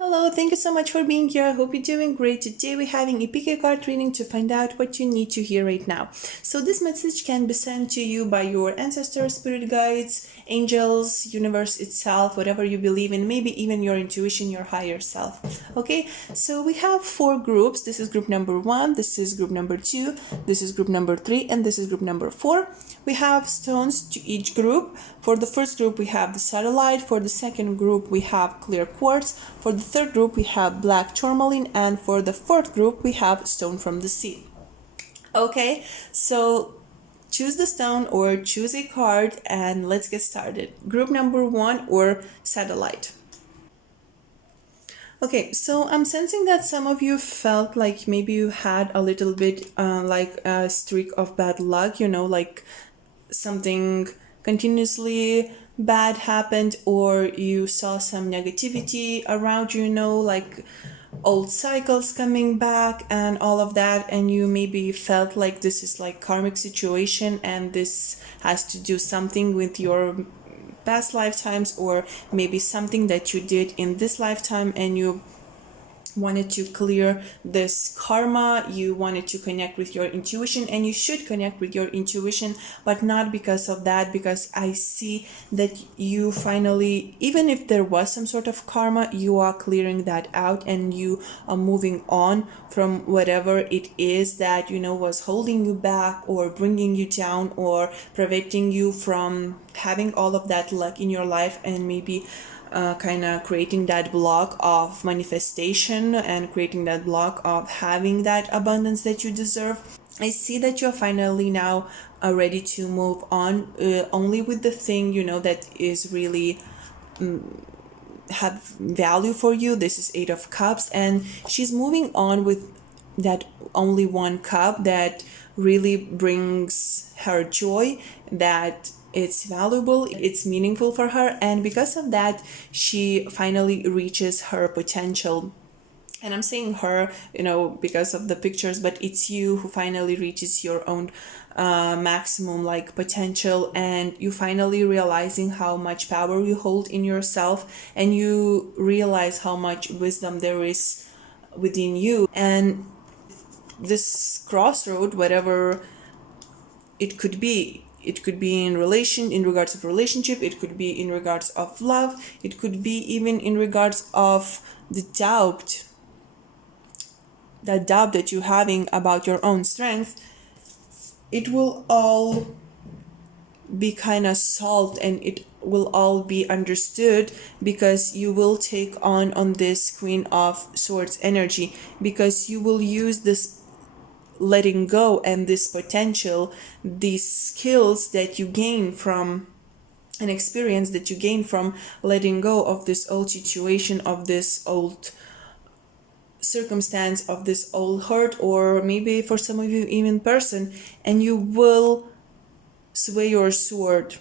Hello, thank you so much for being here. I hope you're doing great. Today we're having a pick a card reading to find out what you need to hear right now. So this message can be sent to you by your ancestors, spirit guides, angels, universe itself, whatever you believe in, maybe even your intuition, your higher self. Okay, so we have four groups. This is group number 1, this is group number 2, this is group number 3, and this is group number 4. We have stones to each group. For the first group we have the Sodalite, for the second group we have clear quartz, for the third group we have black Tourmaline, and for the fourth group we have stone from the sea. Okay, so choose the stone or choose a card and let's get started. Group number 1 or Sodalite. Okay, so I'm sensing that some of you felt like maybe you had a little bit like a streak of bad luck, like something continuously bad happened, or you saw some negativity around like old cycles coming back and all of that, and you maybe felt like this is like karmic situation and this has to do something with your past lifetimes, or maybe something that you did in this lifetime and you wanted to clear this karma. You wanted to connect with your intuition, and you should connect with your intuition, but not because of that, because I see that you finally, even if there was some sort of karma, you are clearing that out and you are moving on from whatever it is that was holding you back or bringing you down or preventing you from having all of that luck in your life, and maybe kind of creating that block of manifestation and creating that block of having that abundance that you deserve. I see that you're finally now ready to move on only with the thing that is really have value for you. This is 8 of Cups, and she's moving on with that only one cup that really brings her joy, that it's valuable, it's meaningful for her, and because of that she finally reaches her potential. And I'm saying her because of the pictures, but it's you who finally reaches your own maximum like potential, and you finally realizing how much power you hold in yourself, and you realize how much wisdom there is within you. And this crossroad, whatever it could be, it could be in regards of relationship, it could be in regards of love, it could be even in regards of the doubt, that you're having about your own strength. It will all be kind of solved, and it will all be understood, because you will take on this Queen of Swords energy, because you will use this letting go and this potential, these skills that you gain from an experience that you gain from letting go of this old situation, of this old circumstance, of this old hurt, or maybe for some of you even person, and you will sway your sword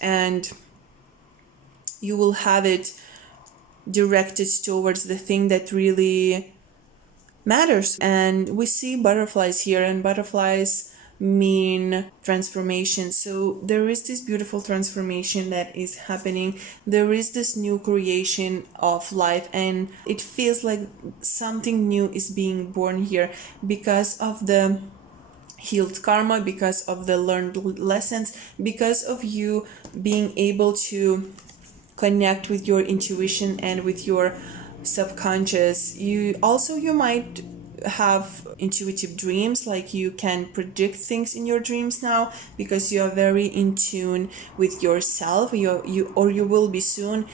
and you will have it directed towards the thing that really matters. And we see butterflies here, and butterflies mean transformation. So there is this beautiful transformation that is happening. There is this new creation of life, and it feels like something new is being born here because of the healed karma, because of the learned lessons, because of you being able to connect with your intuition and with your subconscious. You might have intuitive dreams, like you can predict things in your dreams now, because you are very in tune with yourself. You will be soon.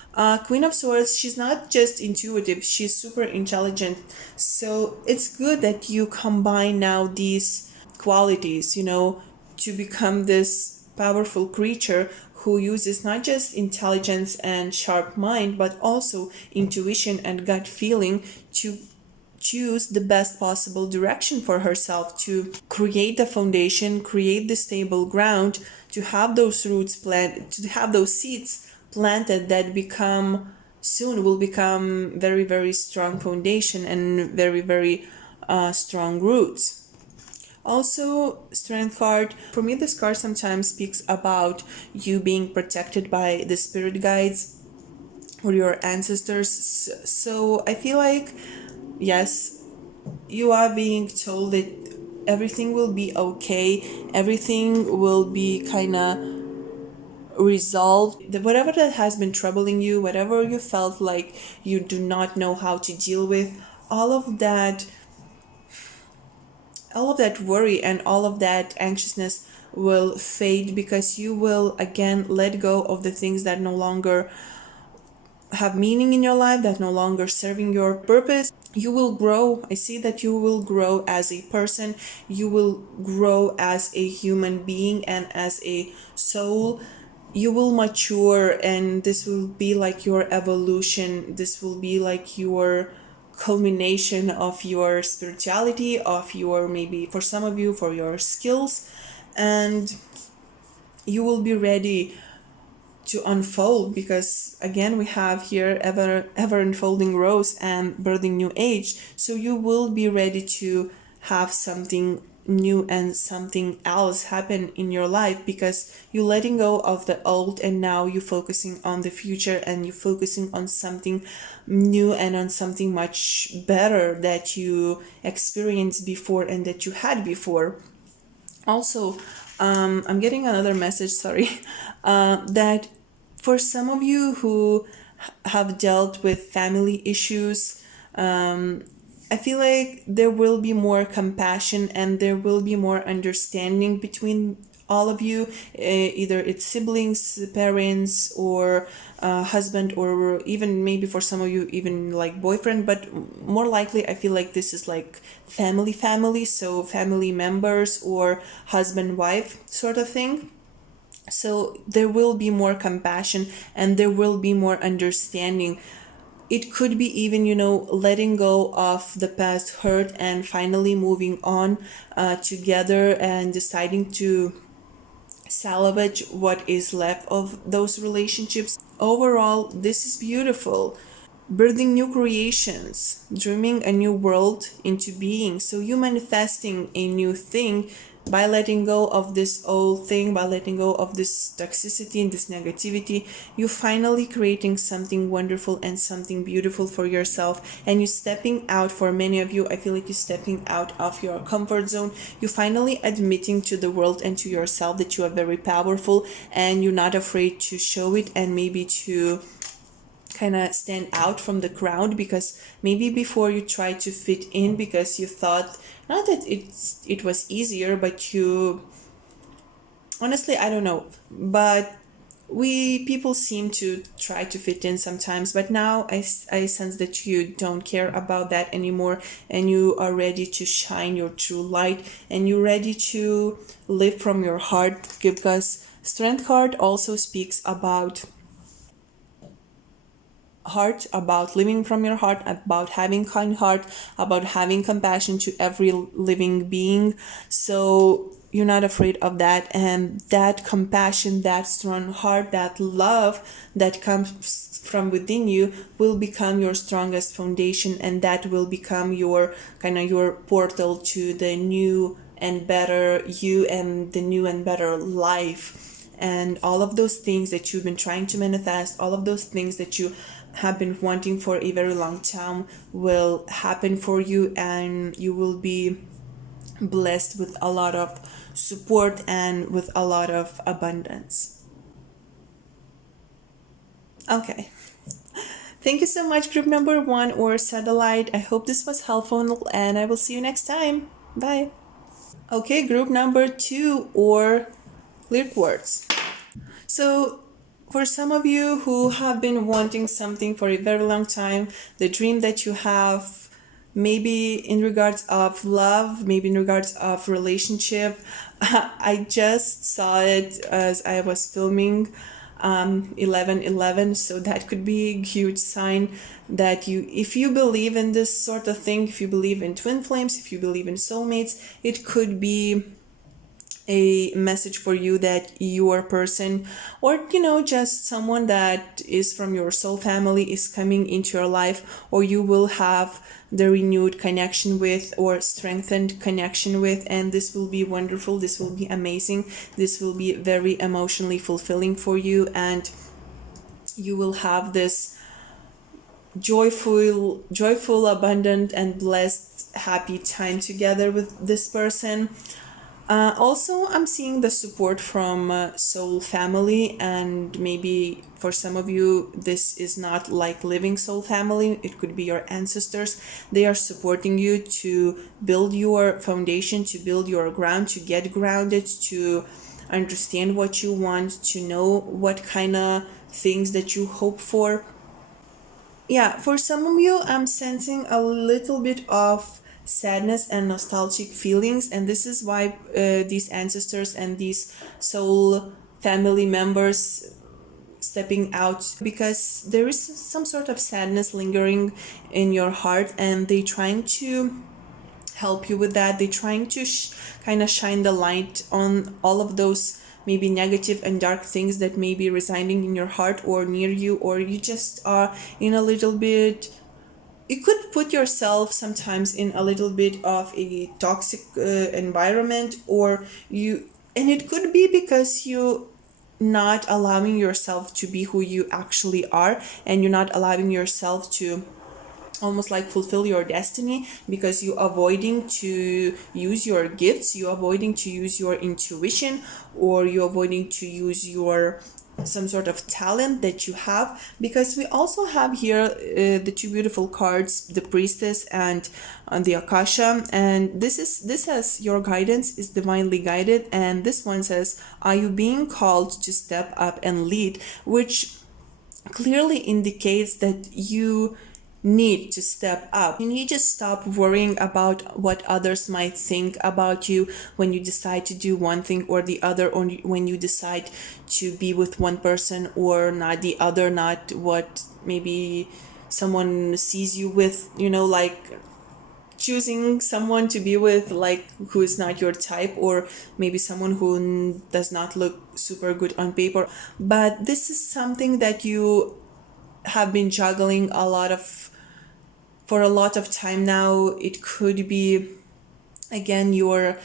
Queen of Swords, she's not just intuitive, she's super intelligent. So it's good that you combine now these qualities, to become this powerful creature who uses not just intelligence and sharp mind, but also intuition and gut feeling to choose the best possible direction for herself, to create the foundation, create the stable ground, to have those roots planted, to have those seeds planted that will become very, very strong foundation and very, very strong roots. Also, strength card. For me, this card sometimes speaks about you being protected by the spirit guides, or your ancestors. So I feel like, yes, you are being told that everything will be okay, everything will be kind of resolved. Whatever that has been troubling you, whatever you felt like you do not know how to deal with, all of that, all of that worry and all of that anxiousness will fade, because you will again let go of the things that no longer have meaning in your life, that no longer serving your purpose. You will grow. I see that you will grow as a person, you will grow as a human being and as a soul. You will mature, and this will be like your evolution, this will be like your culmination of your spirituality, of your, maybe for some of you, for your skills. And you will be ready to unfold, because again we have here ever unfolding rose and birthing new age. So you will be ready to have something new and something else happen in your life, because you're letting go of the old and now you're focusing on the future, and you're focusing on something new and on something much better that you experienced before and that you had before. Also, I'm getting another message, sorry, that for some of you who have dealt with family issues, I feel like there will be more compassion and there will be more understanding between all of you, either it's siblings, parents, or husband, or even maybe for some of you even like boyfriend. But more likely I feel like this is like family, so family members or husband wife sort of thing. So there will be more compassion and there will be more understanding. It could be even, letting go of the past hurt and finally moving on together and deciding to salvage what is left of those relationships. Overall, this is beautiful. Birthing new creations, dreaming a new world into being. So you manifesting a new thing by letting go of this old thing, by letting go of this toxicity and this negativity. You finally creating something wonderful and something beautiful for yourself, and you stepping out. For many of you, I feel like you're stepping out of your comfort zone. You finally admitting to the world and to yourself that you are very powerful, and you're not afraid to show it, and maybe to kind of stand out from the crowd, because maybe before you tried to fit in because you thought, not that it was easier, but you, honestly, I don't know, but we people seem to try to fit in sometimes. But now I sense that you don't care about that anymore, and you are ready to shine your true light, and you're ready to live from your heart, because strength card also speaks about heart, about living from your heart, about having kind heart, about having compassion to every living being. So you're not afraid of that, and that compassion, that strong heart, that love that comes from within you will become your strongest foundation, and that will become your your portal to the new and better you and the new and better life. And all of those things that you've been trying to manifest, all of those things that you have been wanting for a very long time will happen for you, and you will be blessed with a lot of support and with a lot of abundance. Okay. Thank you so much, group number 1 or Sodalite. I hope this was helpful, and I will see you next time. Bye. Okay, group number 2 or Clear Quartz. So, for some of you who have been wanting something for a very long time, the dream that you have, maybe in regards of love, maybe in regards of relationship, I just saw it as I was filming 11:11, so that could be a huge sign that you, if you believe in this sort of thing, if you believe in twin flames, if you believe in soulmates, it could be a message for you that your person, or just someone that is from your soul family, is coming into your life, or you will have the renewed connection with or strengthened connection with, and this will be wonderful, this will be amazing, this will be very emotionally fulfilling for you, and you will have this joyful, abundant, and blessed, happy time together with this person. Also, I'm seeing the support from soul family, and maybe for some of you, this is not like living soul family. It could be your ancestors. They are supporting you to build your foundation, to build your ground, to get grounded, to understand what you want, to know what kind of things that you hope for. Yeah, for some of you, I'm sensing a little bit of sadness and nostalgic feelings, and this is why these ancestors and these soul family members stepping out, because there is some sort of sadness lingering in your heart, and they trying to help you with that. They're trying to kind of shine the light on all of those maybe negative and dark things that may be residing in your heart or near you, or you just are in a little bit, you could put yourself sometimes in a little bit of a toxic environment, or you, and it could be because you not allowing yourself to be who you actually are, and you're not allowing yourself to almost like fulfill your destiny, because you avoiding to use your gifts, you avoiding to use your intuition, or you avoiding to use your some sort of talent that you have. Because we also have here the two beautiful cards, the priestess and the akasha, and this says your guidance is divinely guided, and this one says, are you being called to step up and lead, which clearly indicates that you need to step up. You need to stop worrying about what others might think about you when you decide to do one thing or the other, or when you decide to be with one person or not the other, not what maybe someone sees you with, like choosing someone to be with like who is not your type, or maybe someone who does not look super good on paper. But this is something that you have been juggling for a lot of time now. It could be again your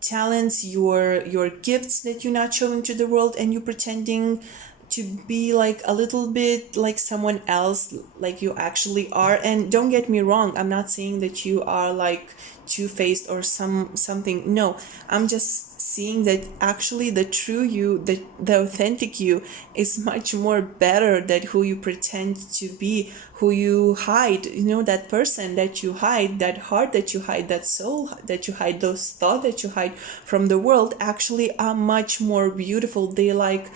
talents, your gifts that you're not showing to the world, and you're pretending to be like a little bit like someone else, like you actually are. And don't get me wrong, I'm not saying that you are like two-faced or something. No, I'm just seeing that actually the true you, the authentic you is much more better than who you pretend to be, who you hide, that person that you hide, that heart that you hide, that soul that you hide, those thoughts that you hide from the world actually are much more beautiful. They like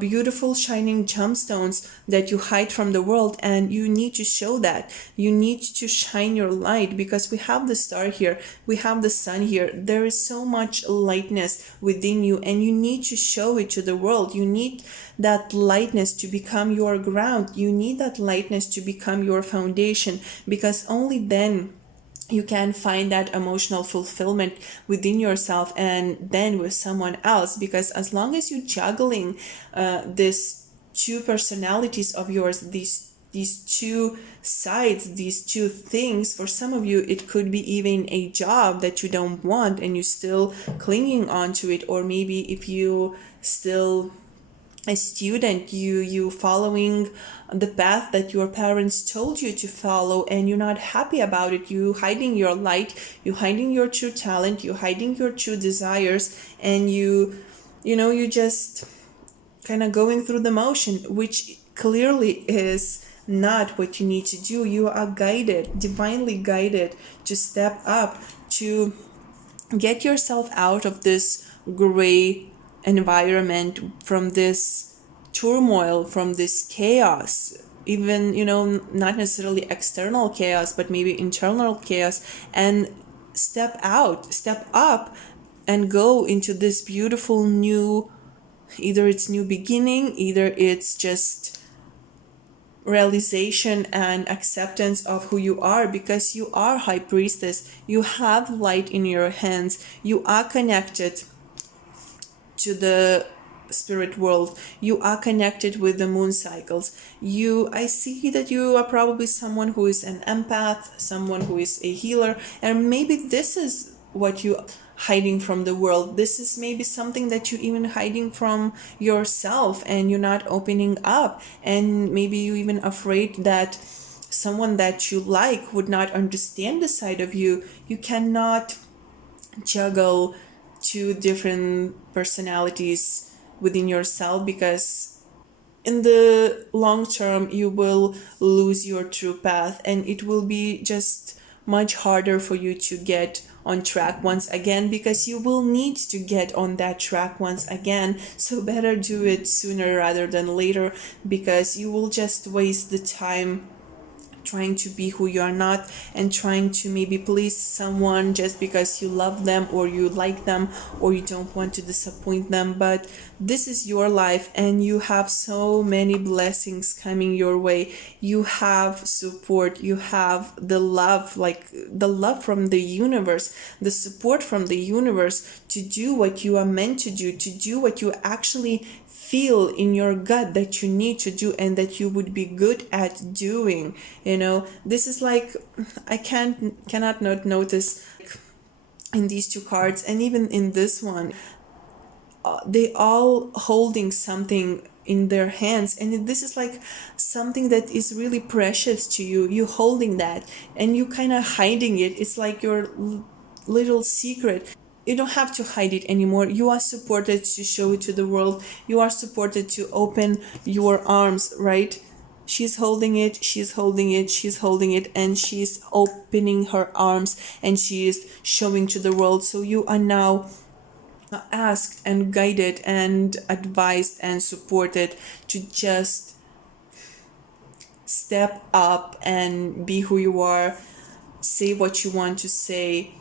beautiful shining gemstones that you hide from the world, and you need to show that. You need to shine your light, because we have the star here, we have the sun here. There is so much lightness within you, and you need to show it to the world. You need that lightness to become your ground. You need that lightness to become your foundation, because only then you can find that emotional fulfillment within yourself and then with someone else. Because as long as you're juggling these two personalities of yours, these two sides, these two things, for some of you it could be even a job that you don't want and you're still clinging on to it, or maybe if you still a student, you following the path that your parents told you to follow, and you're not happy about it. You hiding your light, you hiding your true talent, you hiding your true desires, and you just kind of going through the motion, which clearly is not what you need to do. You are guided, divinely guided, to step up, to get yourself out of this gray environment, from this turmoil, from this chaos, even not necessarily external chaos, but maybe internal chaos, and step up and go into this beautiful new, either it's new beginning, either it's just realization and acceptance of who you are, because you are high priestess. You have light in your hands. You are connected to the spirit world. You are connected with the moon cycles. I see that you are probably someone who is an empath, someone who is a healer, and maybe this is what you hiding from the world. This is maybe something that you even hiding from yourself, and you're not opening up, and maybe you even afraid that someone that you like would not understand the side of you. You cannot juggle two different personalities within yourself, because in the long term you will lose your true path, and it will be just much harder for you to get on track once again, because you will need to get on that track once again. So better do it sooner rather than later, because you will just waste the time trying to be who you are not, and trying to maybe please someone just because you love them or you like them or you don't want to disappoint them. But this is your life, and you have so many blessings coming your way. You have support, you have the love, like the love from the universe, the support from the universe to do what you are meant to do what you actually feel in your gut that you need to do and that you would be good at doing. This is like, I cannot not notice in these two cards, and even in this one, they all holding something in their hands, and this is like something that is really precious to you. You holding that and you kind of hiding it. It's like your little secret. You don't have to hide it anymore. You are supported to show it to the world. You are supported to open your arms, right? She's holding it, she's holding it, she's holding it, and she's opening her arms, and she is showing to the world. So you are now asked and guided and advised and supported to just step up and be who you are, say what you want to say,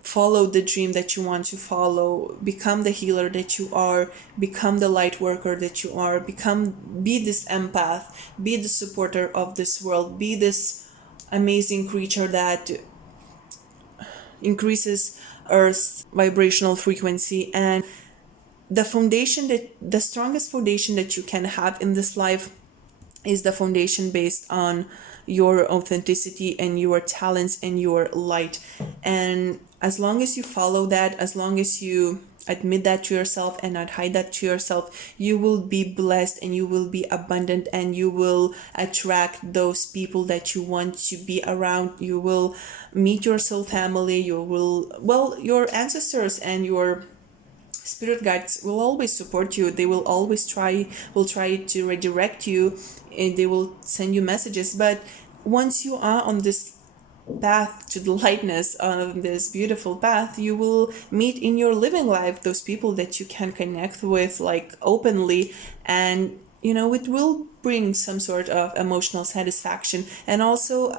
follow the dream that you want to follow, become the healer that you are, become the light worker that you are, be this empath, be the supporter of this world, be this amazing creature that increases Earth's vibrational frequency. And the strongest foundation that you can have in this life is the foundation based on your authenticity and your talents and your light. And as long as you follow that, as long as you admit that to yourself and not hide that to yourself, you will be blessed and you will be abundant, and you will attract those people that you want to be around. You will meet your soul family. Your ancestors and your spirit guides will always support you. They will always try to redirect you, and they will send you messages. But once you are on this path to the lightness, on this beautiful path, you will meet in your living life those people that you can connect with like openly, and it will bring some sort of emotional satisfaction. And also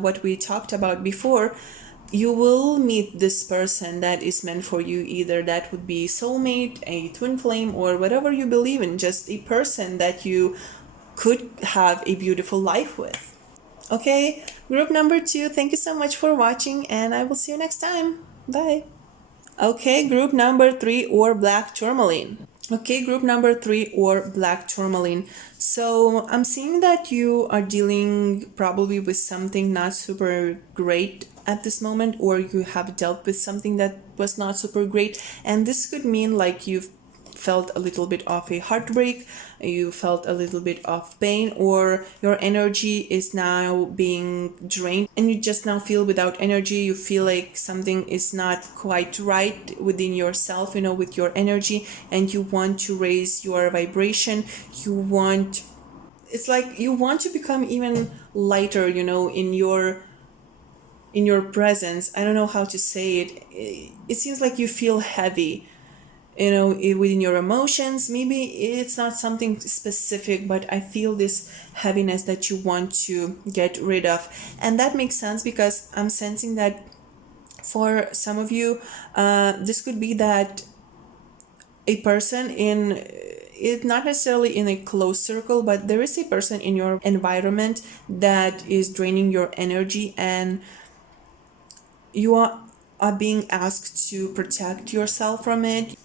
what we talked about before, you will meet this person that is meant for you. Either that would be soulmate, a twin flame, or whatever you believe in, just a person that you could have a beautiful life with. Okay, group number 2, thank you so much for watching, and I will see you next time. Bye. Okay, group number 3, or black tourmaline. Okay, group number 3, or black tourmaline. So I'm seeing that you are dealing probably with something not super great at this moment, or you have dealt with something that was not super great. And this could mean like you've felt a little bit of a heartbreak, you felt a little bit of pain, or your energy is now being drained and you just now feel without energy. You feel like something is not quite right within yourself, with your energy, and you want to raise your vibration. It's like you want to become even lighter, in your presence. I don't know how to say it. It seems like you feel heavy, within your emotions. Maybe it's not something specific, but I feel this heaviness that you want to get rid of. And that makes sense, because I'm sensing that for some of you, this could be that a person it's not necessarily in a close circle, but there is a person in your environment that is draining your energy, and you are being asked to protect yourself from it.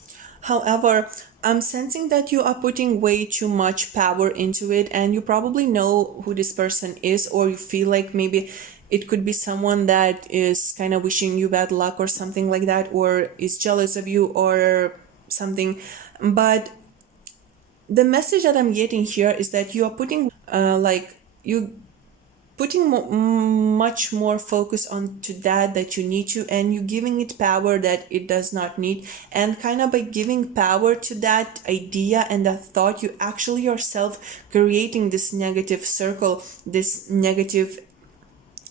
However, I'm sensing that you are putting way too much power into it, and you probably know who this person is, or you feel like maybe it could be someone that is kind of wishing you bad luck or something like that, or is jealous of you or something. But the message that I'm getting here is that you are putting like you putting much more focus on to that you need to, and you giving it power that it does not need. And kind of by giving power to that idea and that thought, you actually yourself creating this negative circle, this negative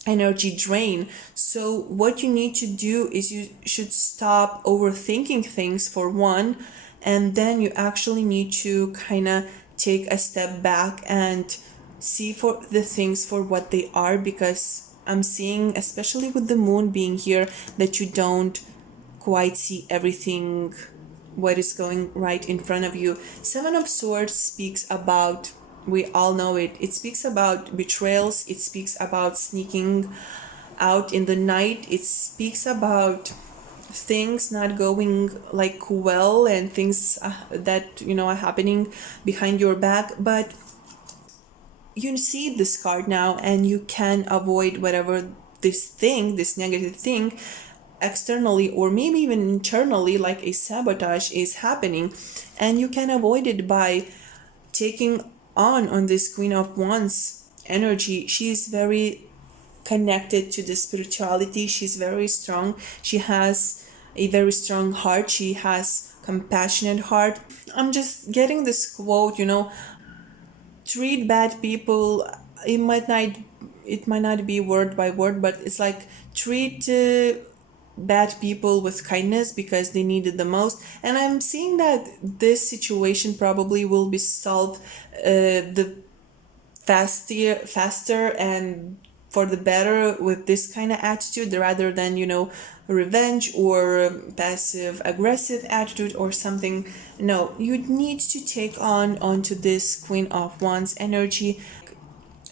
energy drain. So what you need to do is you should stop overthinking things for one, and then you actually need to kind of take a step back and see for the things for what they are, because I'm seeing, especially with the moon being here, that you don't quite see everything what is going right in front of you. Seven of Swords speaks about, we all know it, it speaks about betrayals, it speaks about sneaking out in the night, it speaks about things not going like well, and things that are happening behind your back. But you see this card now, and you can avoid whatever this negative thing externally or maybe even internally, like a sabotage is happening, and you can avoid it by taking on this Queen of Wands energy. She's very connected to the spirituality, she's very strong, she has a very strong heart, she has compassionate heart. I'm just getting this quote, treat bad people, it might not be word by word, but it's like treat bad people with kindness because they need it the most. And I'm seeing that this situation probably will be solved the faster and for the better with this kind of attitude, rather than revenge or passive aggressive attitude or something. No, you need to take onto this Queen of Wands energy.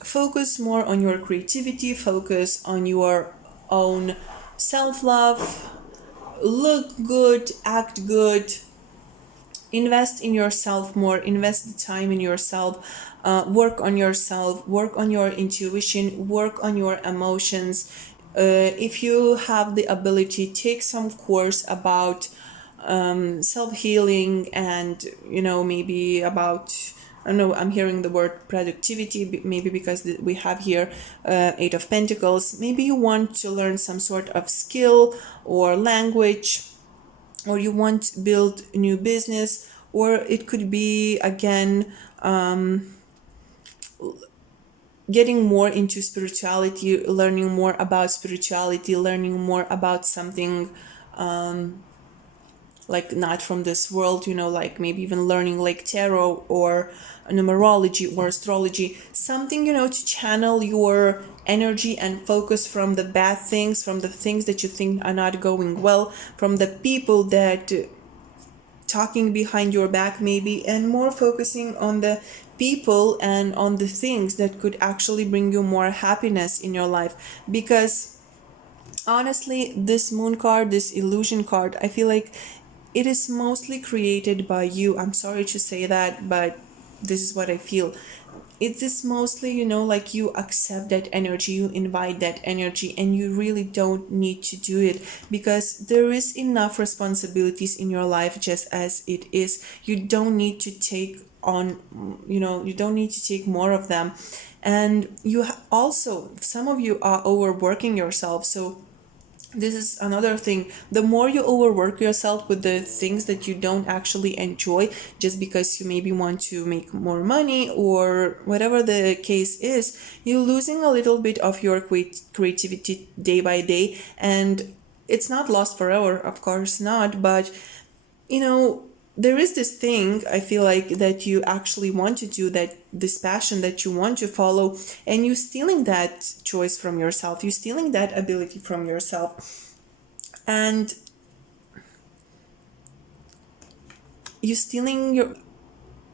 Focus more on your creativity, focus on your own self-love, look good, act good, invest in yourself more, invest the time in yourself, work on yourself, work on your intuition, work on your emotions. If you have the ability, take some course about self-healing, and maybe about, I don't know, I'm hearing the word productivity, maybe because we have here Eight of Pentacles. Maybe you want to learn some sort of skill or language, or you want to build a new business, or it could be again getting more into spirituality, learning more about spirituality, learning more about something like not from this world, like maybe even learning like tarot or numerology or astrology, something, to channel your energy and focus from the bad things, from the things that you think are not going well, from the people that talking behind your back maybe, and more focusing on the people and on the things that could actually bring you more happiness in your life. Because honestly, this moon card, this illusion card, I feel like it is mostly created by you. I'm sorry to say that, but this is what I feel. It is mostly, like you accept that energy, you invite that energy, and you really don't need to do it, because there is enough responsibilities in your life just as it is. You don't need to take on, you don't need to take more of them. And you also, some of you are overworking yourself, so this is another thing. The more you overwork yourself with the things that you don't actually enjoy, just because you maybe want to make more money or whatever the case is, you're losing a little bit of your creativity day by day. And it's not lost forever, of course not, but there is this thing, I feel like, that you actually want to do, that this passion that you want to follow, and you're stealing that choice from yourself, you're stealing that ability from yourself, and you're stealing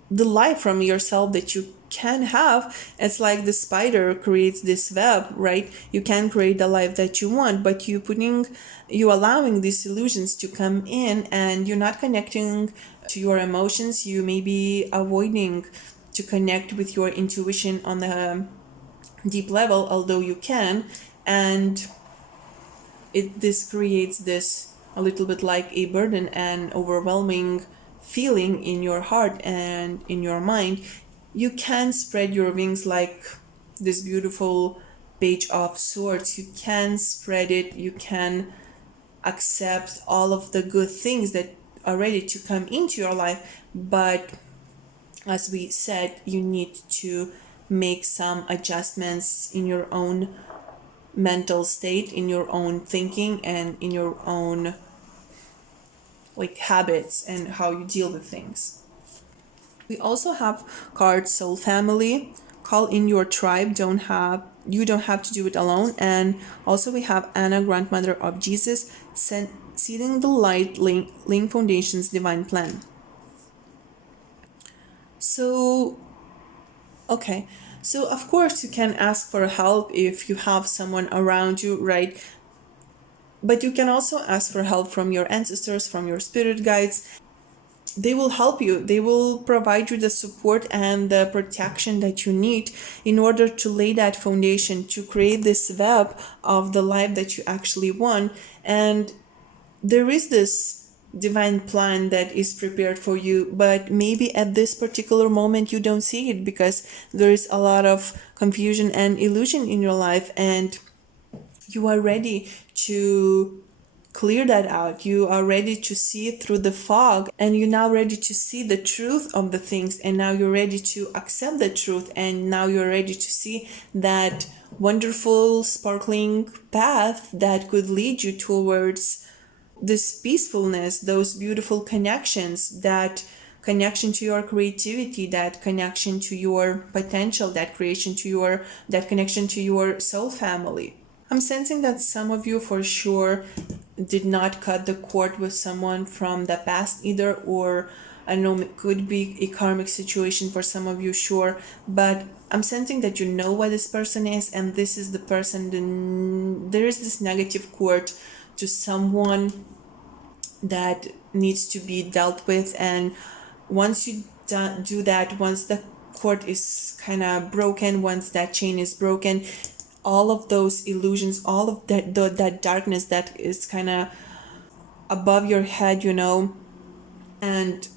the life from yourself that you can have. It's like the spider creates this web, right? You can create the life that you want, but you allowing these illusions to come in, and you're not connecting to your emotions. You may be avoiding to connect with your intuition on the deep level, although you can. And this creates this a little bit like a burden and overwhelming feeling in your heart and in your mind. You can spread your wings like this beautiful page of swords. You can spread it, you can accept all of the good things that are ready to come into your life. But as we said, you need to make some adjustments in your own mental state, in your own thinking, and in your own like habits and how you deal with things. We also have card Soul Family. Call in your tribe. You don't have to do it alone. And also we have Anna, Grandmother of Jesus, Seeding the Light, laying foundations, divine plan. So okay, so of course you can ask for help if you have someone around you, right? But you can also ask for help from your ancestors, from your spirit guides. They will help you. They will provide you the support and the protection that you need in order to lay that foundation, to create this web of the life that you actually want. And there is this divine plan that is prepared for you, but maybe at this particular moment you don't see it because there is a lot of confusion and illusion in your life, and you are ready to clear that out. You are ready to see through the fog, and you're now ready to see the truth of the things, and now you're ready to accept the truth, and now you're ready to see that wonderful sparkling path that could lead you towards this peacefulness, those beautiful connections, that connection to your creativity, that connection to your potential, that connection to your soul family. I'm sensing that some of you for sure did not cut the cord with someone from the past either, or I know it could be a karmic situation for some of you, sure, but I'm sensing that you know what this person is, and this is the person. There is this negative cord to someone that needs to be dealt with, and once you do that, once the cord is kind of broken, once that chain is broken, all of those illusions, all of that darkness that is kind of above your head, and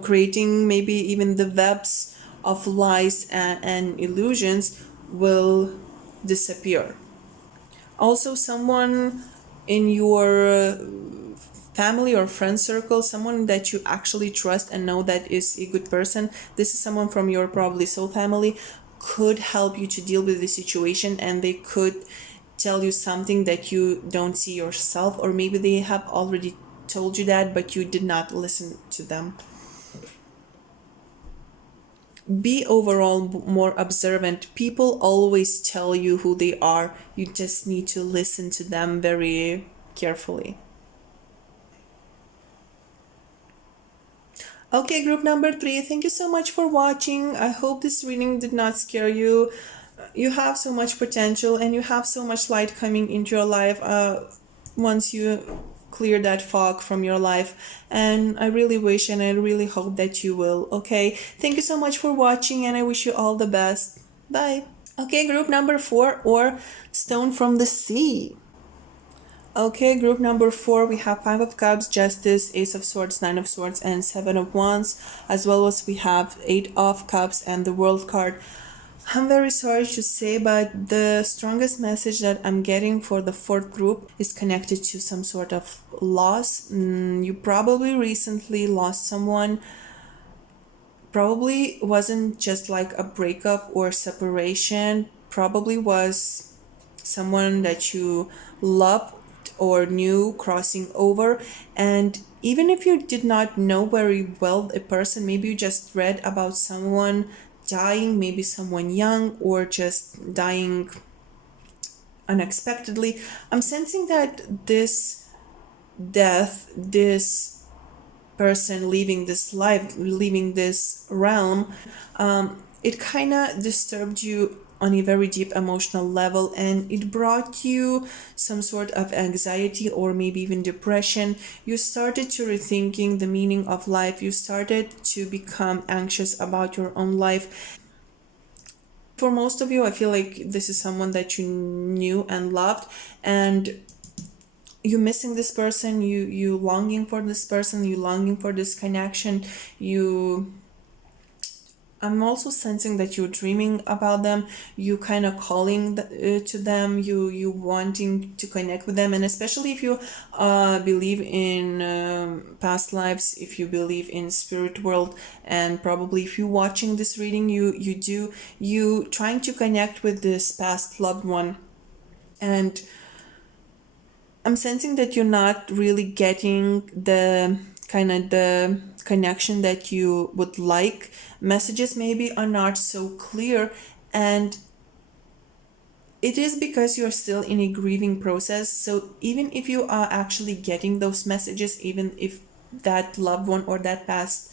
creating maybe even the webs of lies and illusions will disappear. Also, someone in your family or friend circle, someone that you actually trust and know that is a good person, this is someone from your probably soul family, could help you to deal with the situation, and they could tell you something that you don't see yourself, or maybe they have already told you that but you did not listen to them. Be overall more observant. People always tell you who they are. You just need to listen to them very carefully. Okay, group number 3, thank you so much for watching. I hope this reading did not scare you. You have so much potential and you have so much light coming into your life once you clear that fog from your life, and I really wish and I really hope that you will. Okay, thank you so much for watching and I wish you all the best. Bye. Okay, group number 4, or Stone from the Sea. Okay, group number 4, we have 5 of Cups, Justice, Ace of Swords, 9 of Swords, and 7 of Wands, as well as we have 8 of Cups and the World card. I'm very sorry to say, but the strongest message that I'm getting for the 4th group is connected to some sort of loss. You probably recently lost someone. Probably wasn't just like a breakup or separation. Probably was someone that you loved or knew crossing over. And even if you did not know very well a person, maybe you just read about someone dying, maybe someone young, or just dying unexpectedly. I'm sensing that this death, this person leaving this life, leaving this realm, it kind of disturbed you on a very deep emotional level, and it brought you some sort of anxiety or maybe even depression. You started to rethinking the meaning of life. You started to become anxious about your own life. For most of you, I feel like this is someone that you knew and loved, and you missing this person, you longing for this person, you longing for this connection. I'm also sensing that you're dreaming about them, you kind of calling to them, you wanting to connect with them. And especially if you believe in past lives, if you believe in spirit world, and probably if you're watching this reading, you trying to connect with this past loved one. And I'm sensing that you're not really getting the connection that you would like. Messages maybe are not so clear, and it is because you're still in a grieving process. So even if you are actually getting those messages, even if that loved one or that past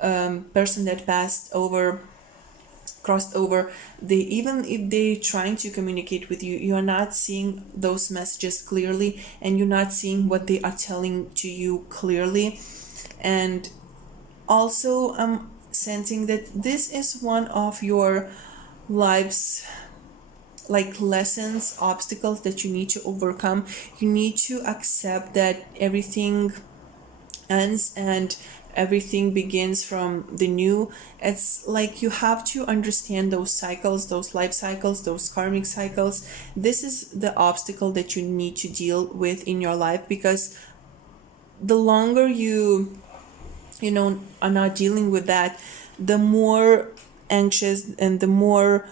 person that crossed over, they, even if they trying to communicate with you, you are not seeing those messages clearly, and you're not seeing what they are telling to you clearly. And also I'm sensing that this is one of your life's like lessons, obstacles that you need to overcome. You need to accept that everything ends and everything begins from the new. It's like you have to understand those cycles, those life cycles, those karmic cycles. This is the obstacle that you need to deal with in your life, because the longer you know are not dealing with that, the more anxious and the more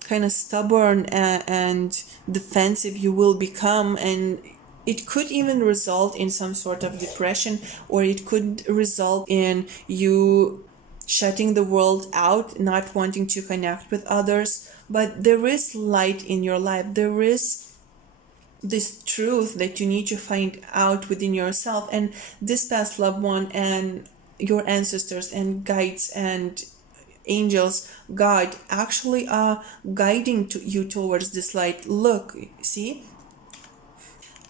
kind of stubborn and defensive you will become. And it could even result in some sort of depression, or it could result in you shutting the world out, not wanting to connect with others. But there is light in your life, there is this truth that you need to find out within yourself. And this past loved one and your ancestors and guides and angels, God, actually are guiding you towards this light. Look, see,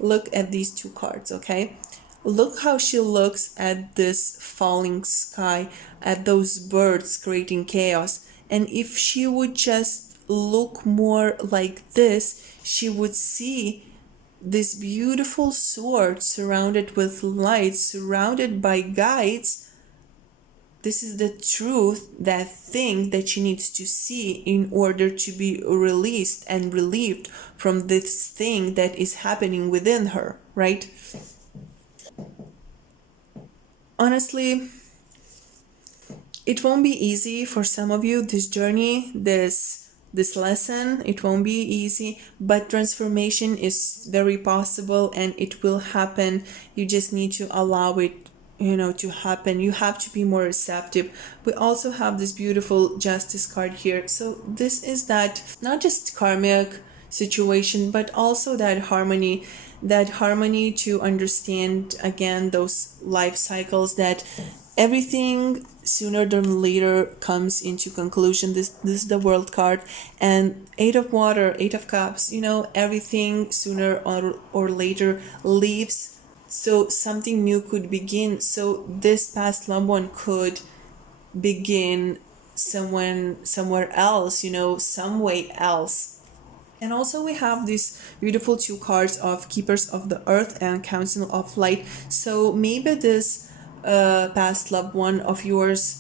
look at these two cards, okay? Look how she looks at this falling sky, at those birds creating chaos. And if she would just look more like this, she would see this beautiful sword surrounded with light, surrounded by guides. This is the truth, that thing that she needs to see in order to be released and relieved from this thing that is happening within her, right? Honestly, it won't be easy for some of you, this journey, this lesson. It won't be easy, but transformation is very possible and it will happen. You just need to allow it to happen. You have to be more receptive. We also have this beautiful justice card here. So this is that not just karmic situation, but also that harmony to understand again those life cycles, that everything sooner than later comes into conclusion. This is the world card, and 8 of water, 8 of cups, everything sooner or later leaves, so something new could begin. So this past loved one could begin somewhere else, some way else. And also we have these beautiful 2 cards of Keepers of the Earth and Council of Light. So maybe this past loved one of yours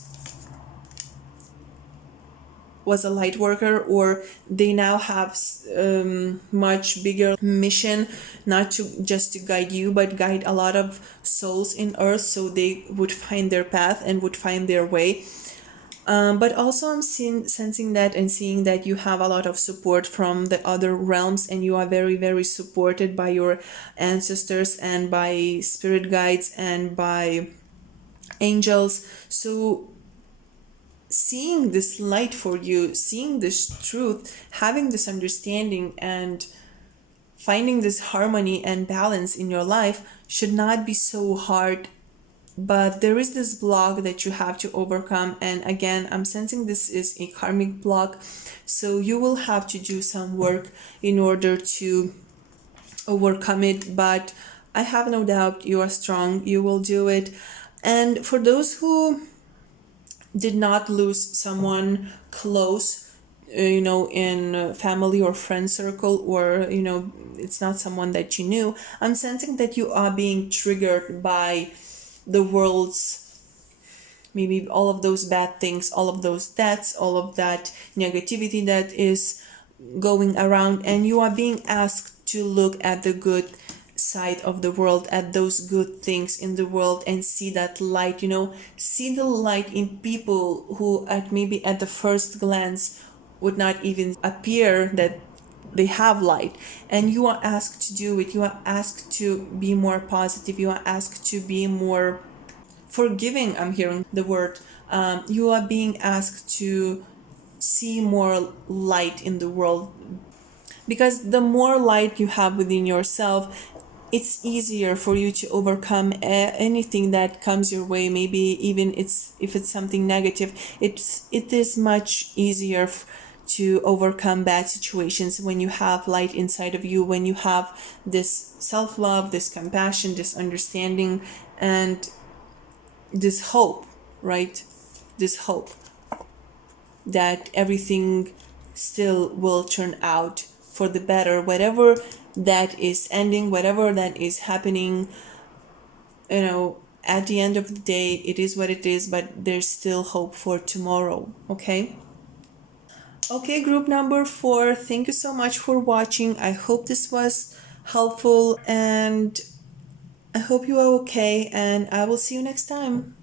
was a light worker, or they now have much bigger mission, not to just to guide you, but guide a lot of souls in earth, so they would find their path and would find their way. But also I'm sensing that and seeing that you have a lot of support from the other realms, and you are very, very supported by your ancestors and by spirit guides and by angels. So seeing this light for you, seeing this truth, having this understanding, and finding this harmony and balance in your life should not be so hard. But there is this block that you have to overcome, and again I'm sensing this is a karmic block, so you will have to do some work in order to overcome it. But I have no doubt you are strong, you will do it. And for those who did not lose someone close, in family or friend circle, or it's not someone that you knew. I'm sensing that you are being triggered by the world's, maybe all of those bad things, all of those deaths, all of that negativity that is going around, and you are being asked to look at the good side of the world, at those good things in the world, and see that light, see the light in people who at maybe at the first glance would not even appear that they have light. And you are asked to do it. You are asked to be more positive. You are asked to be more forgiving. I'm hearing the word. You are being asked to see more light in the world, because the more light you have within yourself, it's easier for you to overcome anything that comes your way. Maybe even if it's something negative, it is much easier to overcome bad situations when you have light inside of you, when you have this self-love, this compassion, this understanding, and this hope, right? This hope that everything still will turn out for the better, whatever that is ending, whatever that is happening. At the end of the day, it is what it is, but there's still hope for tomorrow. Okay, group number 4, thank you so much for watching. I hope this was helpful, and I hope you are okay, and I will see you next time.